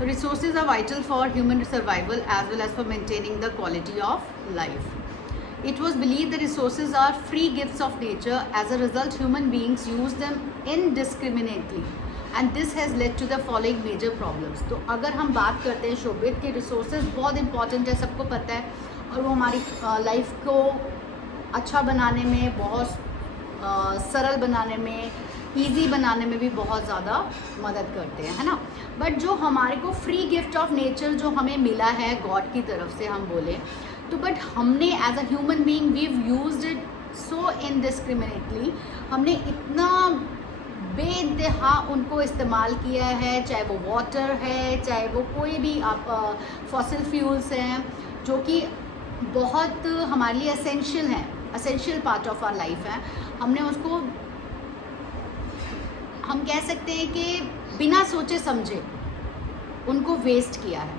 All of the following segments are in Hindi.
Resources are vital for human survival as well as for maintaining the quality of life. It was believed that resources are free gifts of nature. As a result, human beings use them indiscriminately. And this has led to the following major problems. तो अगर हम बात करते हैं शोभित के रिसोर्सेज बहुत इंपॉर्टेंट है, सबको पता है, और वो हमारी लाइफ को अच्छा बनाने में, बहुत सरल बनाने में, ईजी बनाने में भी बहुत ज़्यादा मदद करते हैं, है ना. बट जो हमारे को फ्री गिफ्ट ऑफ नेचर जो हमें मिला है गॉड की तरफ से हम बोले तो, बट हमने as a human being we used it so indiscriminately. हमने इतना बेइंतहा उनको इस्तेमाल किया है, चाहे वो वाटर है, चाहे वो कोई भी आप फॉसिल फ्यूल्स हैं जो कि बहुत हमारे लिए एसेंशियल हैं, essential part of our life है. हमने उसको हम कह सकते हैं कि बिना सोचे समझे उनको वेस्ट किया है.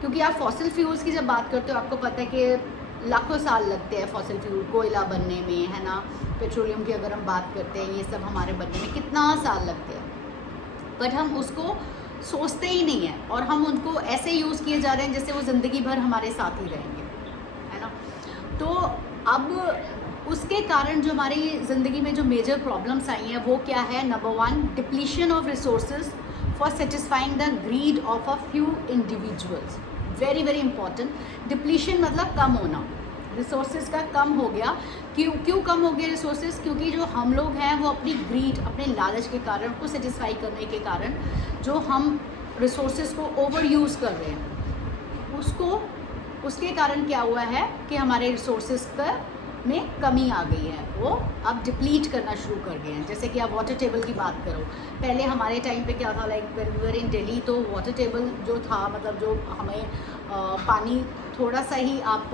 क्योंकि आप फॉसिल फ्यूल्स की जब बात करते हो आपको पता है कि लाखों साल लगते हैं फॉसिल फ्यूल कोयला बनने में, है ना. पेट्रोलियम की अगर हम बात करते हैं, ये सब हमारे बनने में कितना साल लगते हैं, बट हम उसको सोचते ही नहीं हैं और हम उनको ऐसे यूज़ किए जा रहे हैं जैसे वो ज़िंदगी भर हमारे साथ ही रहेंगे, है ना. तो अब उसके कारण जो हमारी ज़िंदगी में जो मेजर प्रॉब्लम्स आई हैं वो क्या है. Number 1, depletion of resources for satisfying the greed of a few individuals. Very very important. Depletion मतलब कम होना, रिसोर्सेज का कम हो गया. क्यों कम हो गया रिसोर्सेज? क्योंकि जो हम लोग हैं वो अपनी ग्रीड, अपने लालच के कारण, को सेटिस्फाई करने के कारण जो हम रिसोर्सेज को ओवर यूज़ कर रहे हैं, उसके कारण क्या हुआ है कि हमारे रिसोर्सेज का में कमी आ गई है, वो अब डिप्लीट करना शुरू कर गए हैं. जैसे कि आप वाटर टेबल की बात करो, पहले हमारे टाइम पे क्या था, लाइक व्हेन वी वर इन दिल्ली, तो वाटर टेबल जो था, मतलब जो हमें पानी थोड़ा सा ही आप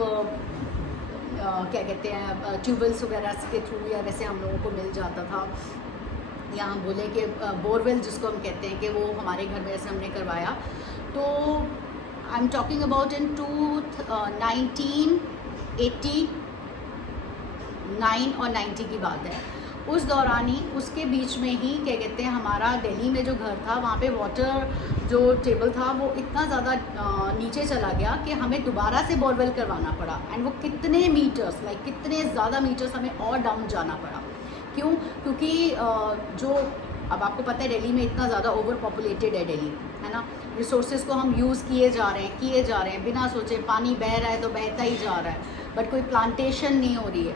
क्या कहते हैं ट्यूबवेल्स वगैरह के थ्रू या वैसे हम लोगों को मिल जाता था. या हम बोले कि बोरवेल जिसको हम कहते हैं कि वो हमारे घर में ऐसे हमने करवाया. तो I am talking about in 1989 और 90 की बात है. उस दौरान ही, उसके बीच में ही क्या कहते हैं, हमारा दिल्ली में जो घर था वहाँ पे वाटर जो टेबल था वो इतना ज़्यादा नीचे चला गया कि हमें दोबारा से बोरवेल करवाना पड़ा. एंड वो कितने मीटर्स, लाइक कितने ज़्यादा मीटर्स हमें और डाउन जाना पड़ा. क्यों? क्योंकि जो अब आपको पता है दिल्ली में इतना ज़्यादा ओवर पॉपुलेटेड है दिल्ली, है ना. रिसोर्सेज को हम यूज़ किए जा रहे हैं बिना सोचे. पानी बह रहा है तो बहता ही जा रहा है, बट कोई प्लांटेशन नहीं हो रही है,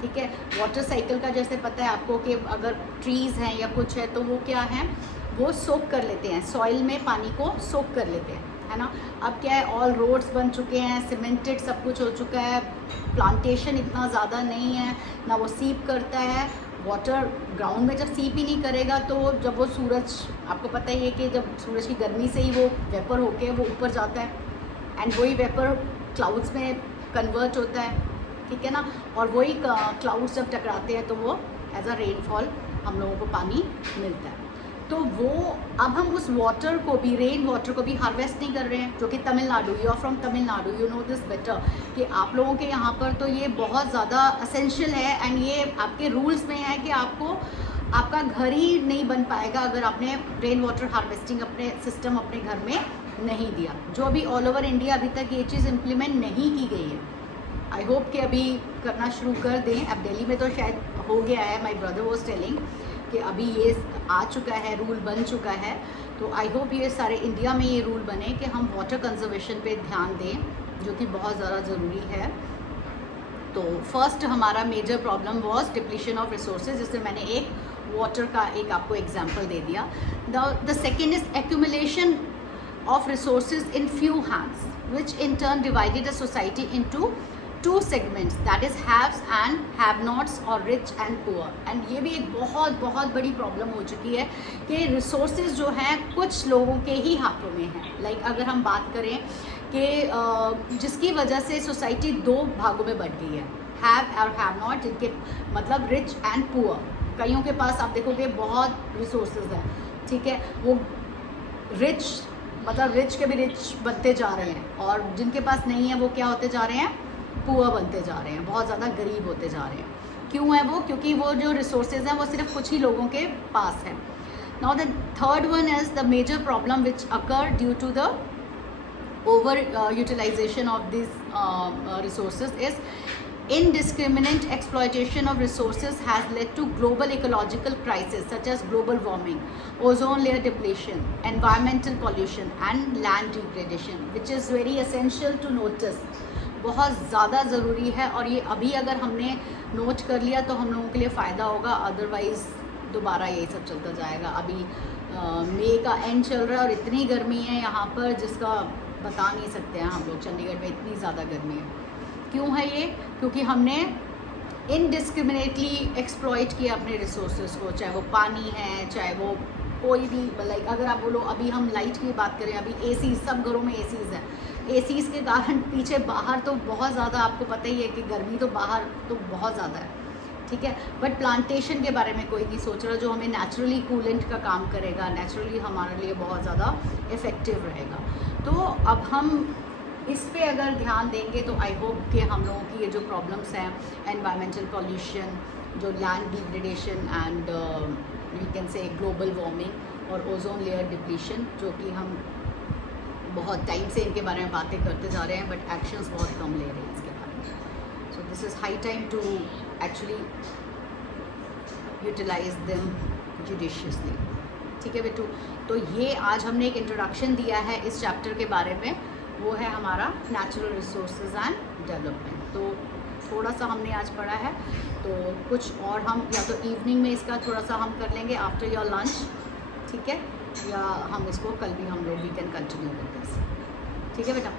ठीक है. वाटर साइकिल का जैसे पता है आपको कि अगर ट्रीज़ हैं या कुछ है तो वो क्या है, वो सोक कर लेते हैं, सॉइल में पानी को सोक कर लेते हैं, है ना. अब क्या है, ऑल रोड्स बन चुके हैं, सीमेंटेड सब कुछ हो चुका है, प्लांटेशन इतना ज़्यादा नहीं है, ना वो सीप करता है. वाटर ग्राउंड में जब सीप ही नहीं करेगा तो जब वो सूरज, आपको पता ही है कि जब सूरज की गर्मी से ही वो वेपर होके वो ऊपर जाता है, एंड वही वेपर क्लाउड्स में कन्वर्ट होता है, ठीक है ना. और वही क्लाउड्स जब टकराते हैं तो वो एज अ रेनफॉल हम लोगों को पानी मिलता है. तो वो अब हम उस वाटर को भी, रेन वाटर को भी हार्वेस्ट नहीं कर रहे हैं, जो कि Tamil Nadu, you are from Tamil Nadu, you know this better, कि आप लोगों के यहाँ पर तो ये बहुत ज़्यादा असेंशियल है. एंड ये आपके रूल्स में है कि आपका घर ही नहीं बन पाएगा अगर आपने रेन वाटर हार्वेस्टिंग अपने सिस्टम अपने घर में नहीं दिया. जो अभी ऑल ओवर इंडिया अभी तक ये चीज़ इम्प्लीमेंट नहीं की गई है. आई होप कि अभी करना शुरू कर दें. अब दिल्ली में तो शायद हो गया है, माई ब्रदर वॉज टेलिंग कि अभी ये आ चुका है, रूल बन चुका है. तो आई होप ये सारे इंडिया में ये रूल बने कि हम वाटर कंजर्वेशन पे ध्यान दें, जो कि बहुत ज़्यादा ज़रूरी है. तो फर्स्ट हमारा major problem was depletion of resources, जिससे मैंने एक वाटर का एक आपको एग्जांपल दे दिया. The second is accumulation of resources in few hands, which in turn divided the society into two segments, that is haves and have nots or rich and poor. And ये भी एक बहुत बहुत बड़ी प्रॉब्लम हो चुकी है कि रिसोर्सेज जो हैं कुछ लोगों के ही हाथों में हैं. लाइक अगर हम बात करें कि जिसकी वजह से सोसाइटी दो भागों में बट गई है, हैव और हैव नॉट, जिनके मतलब रिच एंड पुअर. कईयों के पास आप देखोगे बहुत रिसोर्सेज हैं, ठीक है, वो रिच मतलब रिच के भी रिच बनते जा रहे हैं, और जिनके पास नहीं है वो क्या होते जा रहे हैं, पुअर बनते जा रहे हैं, बहुत ज़्यादा गरीब होते जा रहे हैं. क्यों है वो? क्योंकि वो जो रिसोर्सेज हैं वो सिर्फ कुछ ही लोगों के पास है. Now the third one is the major problem which occur due to the over utilization of these resources is indiscriminate exploitation of resources has led to global ecological crisis such as global warming, ozone layer depletion, environmental pollution and land degradation, which is very essential to notice. बहुत ज़्यादा ज़रूरी है और ये अभी अगर हमने नोट कर लिया तो हम लोगों के लिए फ़ायदा होगा, अदरवाइज़ दोबारा यही सब चलता जाएगा. अभी मई का एंड चल रहा है और इतनी गर्मी है यहाँ पर जिसका बता नहीं सकते हैं हम लोग. चंडीगढ़ में इतनी ज़्यादा गर्मी है. क्यों है ये? क्योंकि हमने इनडिस्क्रिमिनेटली एक्सप्लॉइट किया अपने रिसोर्सेज को, चाहे वो पानी है, चाहे वो कोई भी, लाइक अगर आप बोलो अभी हम लाइट की बात करें, अभी एसी सब घरों में एसीज़ हैं. एसीज़ के कारण पीछे बाहर तो बहुत ज़्यादा, आपको पता ही है कि गर्मी तो बाहर तो बहुत ज़्यादा है, ठीक है. बट प्लांटेशन के बारे में कोई नहीं सोच रहा, जो हमें नेचुरली कूलेंट का काम करेगा, नेचुरली हमारे लिए बहुत ज़्यादा इफ़ेक्टिव रहेगा. तो अब हम इस पे अगर ध्यान देंगे तो आई होप कि हम लोगों की ये जो प्रॉब्लम्स हैं, एनवायरमेंटल पॉल्यूशन, जो land degradation and we can say global warming और ओजोन लेयर डिप्लीशन, जो कि हम बहुत टाइम से इनके बारे में बातें करते जा रहे हैं बट एक्शंस बहुत कम ले रहे हैं इसके बारे में. So this is high time to actually utilise them judiciously. ठीक है बेटू. तो ये आज हमने एक इंट्रोडक्शन दिया है इस चैप्टर के बारे में, वो है हमारा नेचुरल रिसोर्सेज एंड डेवलपमेंट. तो थोड़ा सा हमने आज पढ़ा है, तो कुछ और हम या तो इवनिंग में इसका थोड़ा सा हम कर लेंगे आफ्टर योर लंच, ठीक है, या हम इसको कल भी हम लोग we can continue with this. ठीक है बेटा.